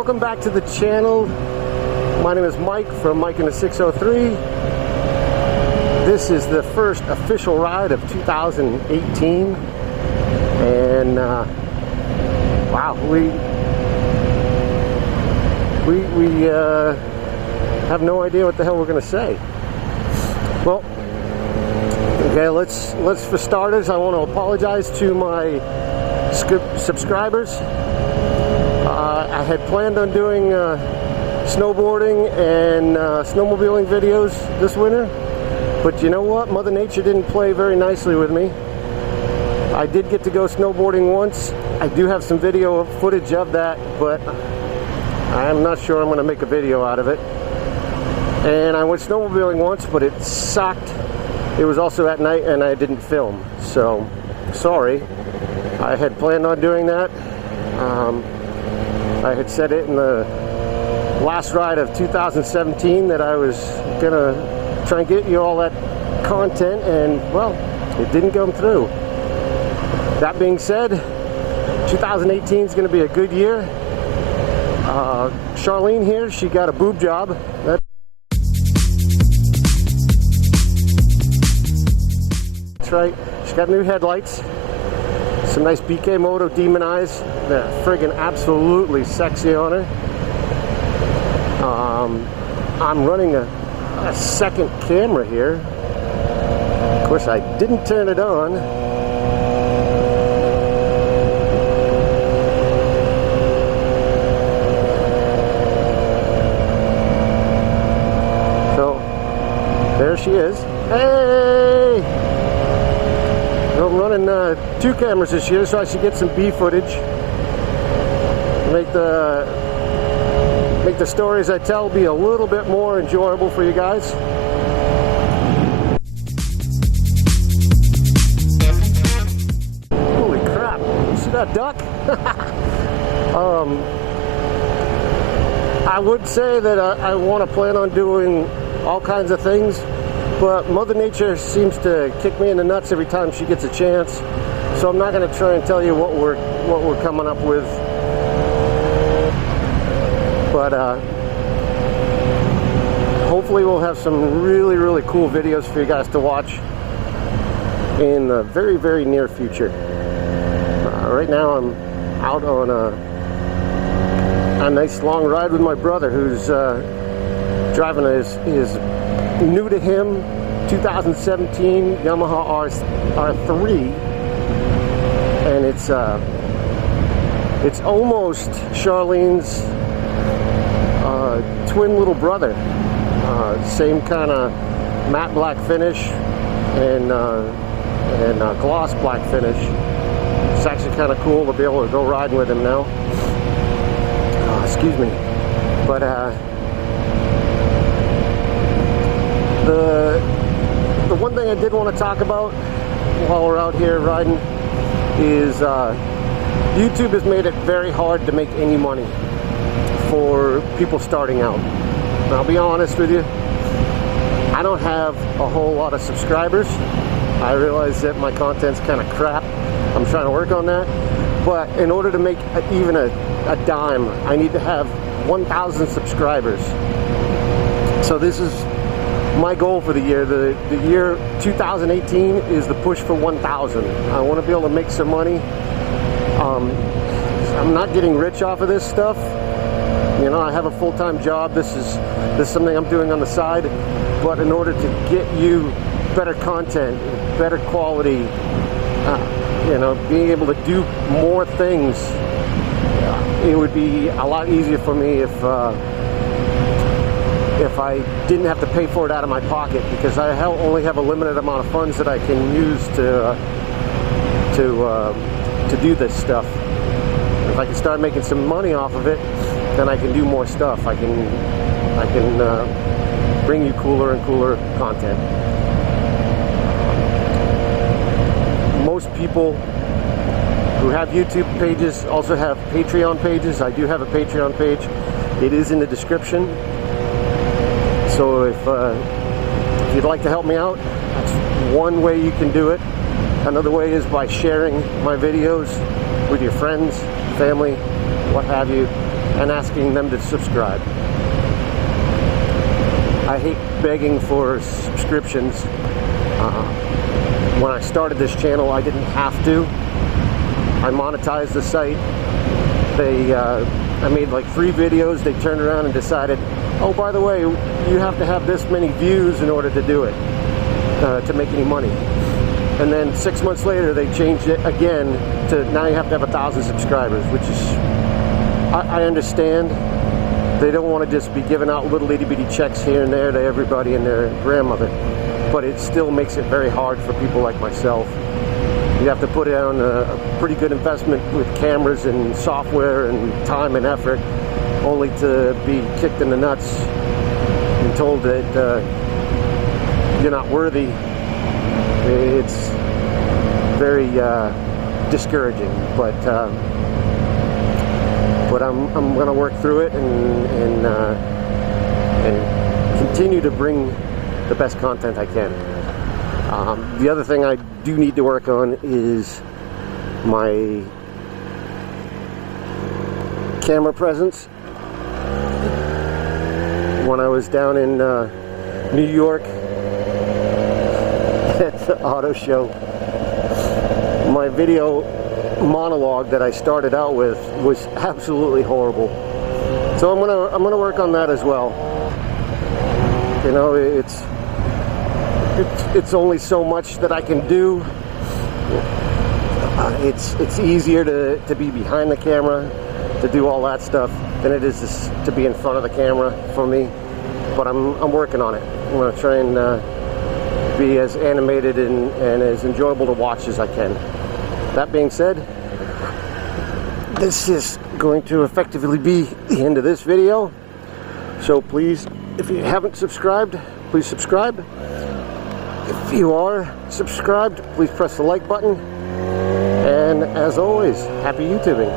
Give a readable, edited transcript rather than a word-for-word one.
welcome back to the channel. My name is Mike from Mike and the 603. This is the first official ride of 2018, and wow, we have no idea what the hell we're gonna say. Well, okay, let's for starters, I want to apologize to my subscribers. I had planned on doing snowboarding and snowmobiling videos this winter, but you know what? Mother Nature didn't play very nicely with me. I did get to go snowboarding once. I do have some video footage of that, but I'm not sure I'm going to make a video out of it. And I went snowmobiling once, but it sucked. It was also at night and I didn't film, so sorry. I had planned on doing that. I had said it in the last ride of 2017 that I was gonna try and get you all that content, and well, it didn't come through. That being said, 2018 is gonna be a good year. Charlene here, she got a boob job. That's right, she got new headlights. Some nice BK Moto Demon eyes. They're friggin' absolutely sexy on her. I'm running a second camera here. Of course, I didn't turn it on. So, there she is. Hey! I'm running 2 cameras this year, so I should get some B footage. Make the stories I tell be a little bit more enjoyable for you guys. Holy crap! You see that duck? I would say that I want to plan on doing all kinds of things, but Mother Nature seems to kick me in the nuts every time she gets a chance. So I'm not going to try and tell you what we're coming up with. But hopefully we'll have some really cool videos for you guys to watch in the very near future. Right now I'm out on a nice long ride with my brother, who's driving his new to him 2017 Yamaha R3, and it's almost Charlene's twin little brother. Same kind of matte black finish and gloss black finish. It's actually kind of cool to be able to go riding with him now. Excuse me, but the one thing I did want to talk about while we're out here riding is YouTube has made it very hard to make any money for people starting out. And I'll be honest with you, I don't have a whole lot of subscribers. I realize that my content's kind of crap. I'm trying to work on that. But in order to make even a dime, I need to have 1,000 subscribers. So this is my goal for the year. The year 2018 is the push for 1,000. I want to be able to make some money. I'm not getting rich off of this stuff. You know, I have a full-time job. This is something I'm doing on the side. But in order to get you better content, better quality, you know, being able to do more things, it would be a lot easier for me if I didn't have to pay for it out of my pocket, because I only have a limited amount of funds that I can use to do this stuff. If I can start making some money off of it, then I can do more stuff. I can bring you cooler and cooler content. Most people who have YouTube pages also have Patreon pages. I do have a Patreon page. It is in the description. So if you'd like to help me out, that's one way you can do it. Another way is by sharing my videos with your friends, family, what have you. and asking them to subscribe. I hate begging for subscriptions. When I started this channel, I didn't have to. I monetized the site. I made like 3 videos. They turned around and decided, oh, by the way, you have to have this many views in order to do it, to make any money. And then 6 months later, they changed it again to now you have to have 1,000 subscribers, which is, I understand. They don't want to just be giving out little itty bitty checks here and there to everybody and their grandmother, but it still makes it very hard for people like myself. You have to put down a pretty good investment with cameras and software and time and effort, only to be kicked in the nuts and told that you're not worthy. It's very discouraging, but I'm going to work through it and continue to bring the best content I can. The other thing I do need to work on is my camera presence. When I was down in New York at the auto show, my video monologue that I started out with was absolutely horrible. So I'm gonna work on that as well. You know, it's only so much that I can do. It's easier to be behind the camera, to do all that stuff, than it is to be in front of the camera for me. But I'm working on it. I'm gonna try and be as animated and as enjoyable to watch as I can. That being said, this is going to effectively be the end of this video. So please, if you haven't subscribed, please subscribe. If you are subscribed, please press the like button. And as always, happy YouTubing.